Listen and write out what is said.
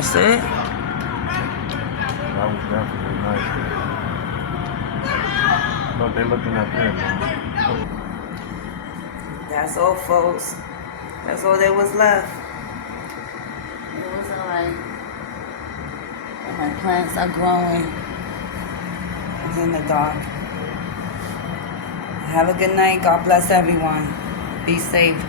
That's it. That was definitely nice. Look, they looking up there, man. That's all, folks. That's all there was left. It was alright. And my plants are growing. It's in the dark. Have a good night. God bless everyone. Be safe.